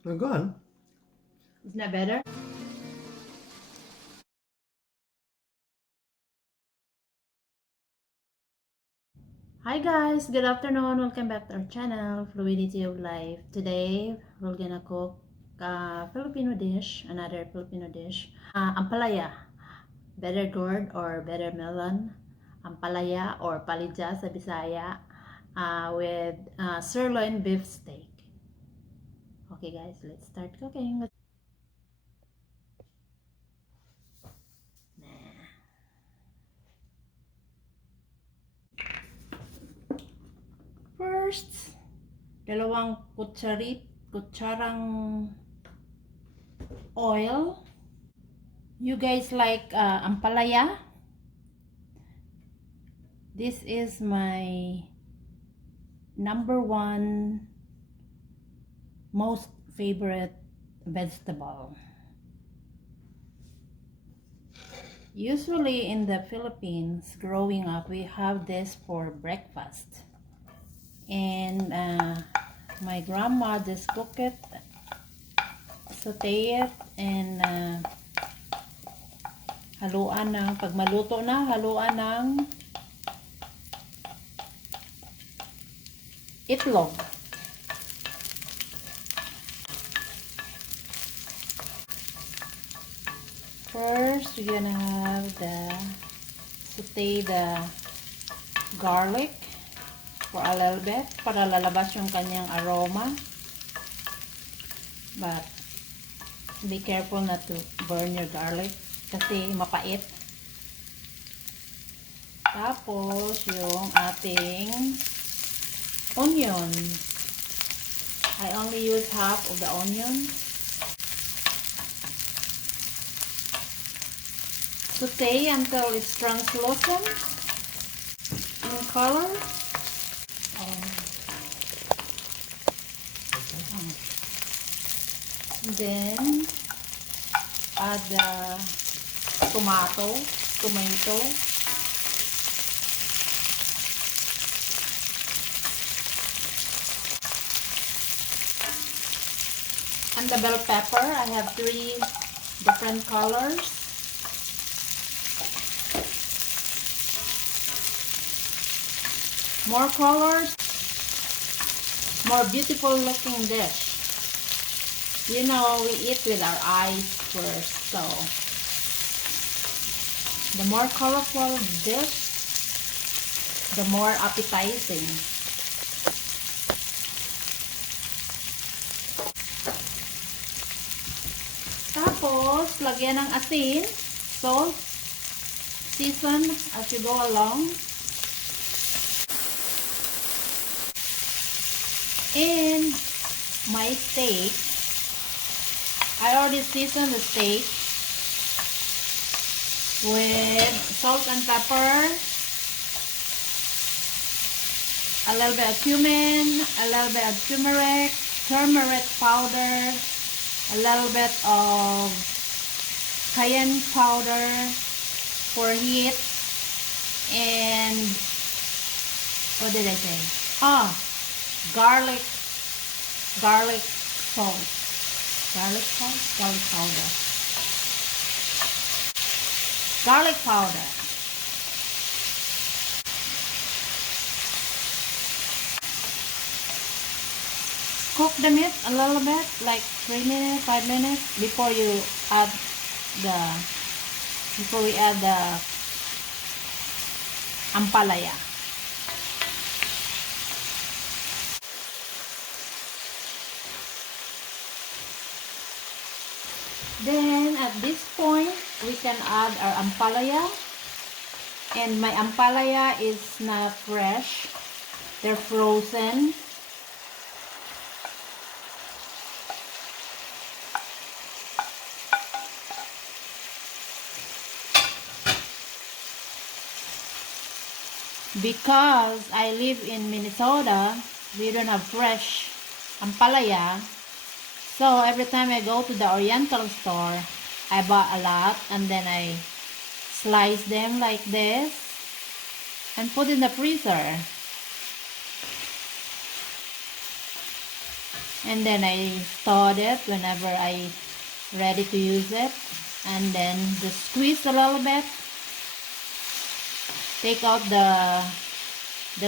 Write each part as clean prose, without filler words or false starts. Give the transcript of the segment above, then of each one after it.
Well, go on. Isn't that better? Hi guys, good afternoon. Welcome back to our channel, Fluidity of Life. Today, we're gonna cook a Filipino dish, another Filipino dish, ampalaya, better gourd or better melon, ampalaya or palija sa Bisaya, with sirloin beef steak. Okay guys, let's start cooking. First, dalawang kutsarang oil. You guys like ampalaya? This is my number one most favorite vegetable. Usually in the Philippines, growing up, we have this for breakfast. And my grandma just cook it, saute it, and haluan ng, pag maluto na, haluan ng itlog. First, we're gonna have saute the garlic for a little bit para lalabas yung kanyang aroma. But be careful not to burn your garlic kasi mapait. Tapos yung ating onion. I only use half of the onion. Saute until it's translucent in color. Then add the tomato and the bell pepper. I have 3 different colors. More colors, more beautiful looking dish. You know, we eat with our eyes first, so the more colorful dish, the more appetizing. Tapos, lagyan ng asin, salt, season as you go along. And my steak, I already seasoned the steak with salt and pepper, a little bit of cumin, a little bit of turmeric powder, a little bit of cayenne powder for heat, and what did I say? Garlic salt. Garlic powder. Garlic powder. Cook the meat a little bit, like 3 minutes, 5 minutes before we add the ampalaya. Then at this point, we can add our ampalaya. And my ampalaya is not fresh. They're frozen. Because I live in Minnesota, we don't have fresh ampalaya. So every time I go to the Oriental store, I buy a lot and then I slice them like this and put in the freezer. And then I thawed it whenever I ready to use it. And then just squeeze a little bit. Take out the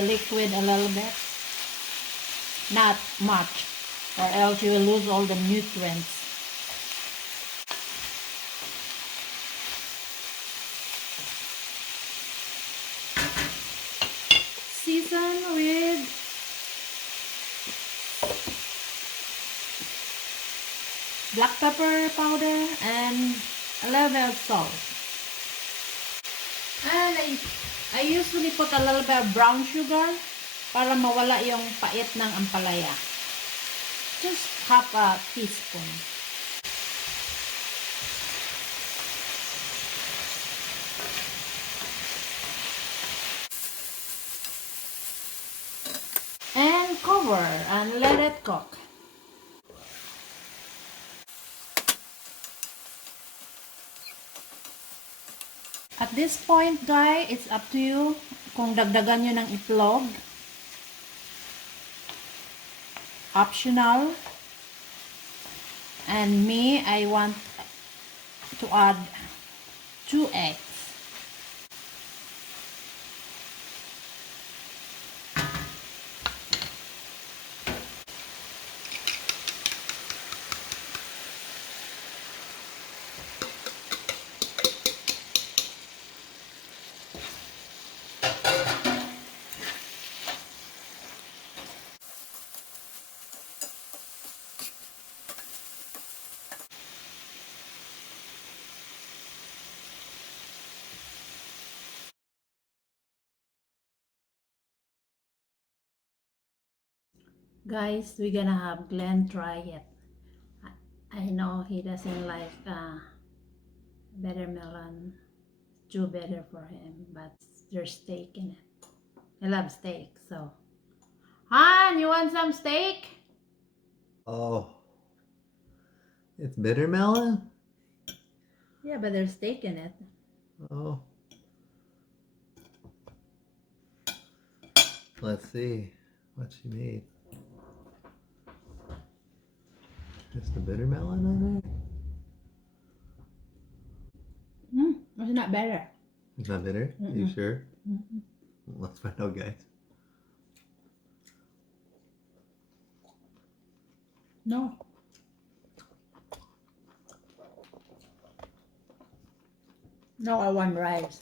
liquid a little bit. Not much, or else you will lose all the nutrients. Season with black pepper powder and a little bit of salt. And I usually put a little bit of brown sugar para mawala yung pait ng ampalaya. Just half a teaspoon. And cover and let it cook. At this point, guys, it's up to you kung dagdagan nyo ng itlog. Optional. And me, I want to add 2 eggs. Guys, we're gonna have Glenn try it. I know he doesn't like better melon. Too better for him, but there's steak in it. I love steak, so. Han, you want some steak? Oh, it's bitter melon? Yeah, but there's steak in it. Oh. Let's see what she made. Is the bitter melon on there? It's not better. It's not bitter? You sure? Mm-mm. Let's find out, guys. No. No, I want rice.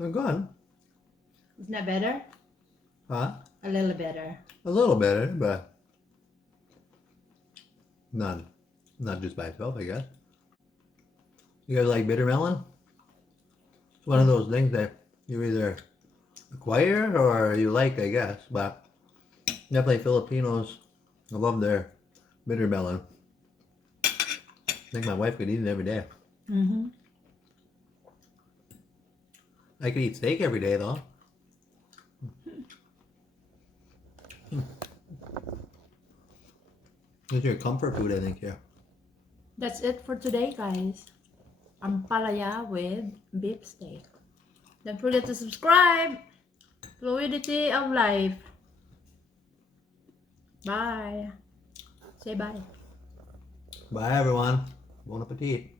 Oh, go on. It's not better? Huh? A little better. A little better, but not just by itself, I guess. You guys like bitter melon? It's one of those things that you either acquire or you like, I guess. But definitely Filipinos love their bitter melon. I think my wife could eat it every day. Mm-hmm. I could eat steak every day, though. It's your comfort food, I think, yeah. That's it for today, guys. Ampalaya with beef steak. Don't forget to subscribe. Fluidity of life. Bye. Say bye. Bye, everyone. Bon appetit.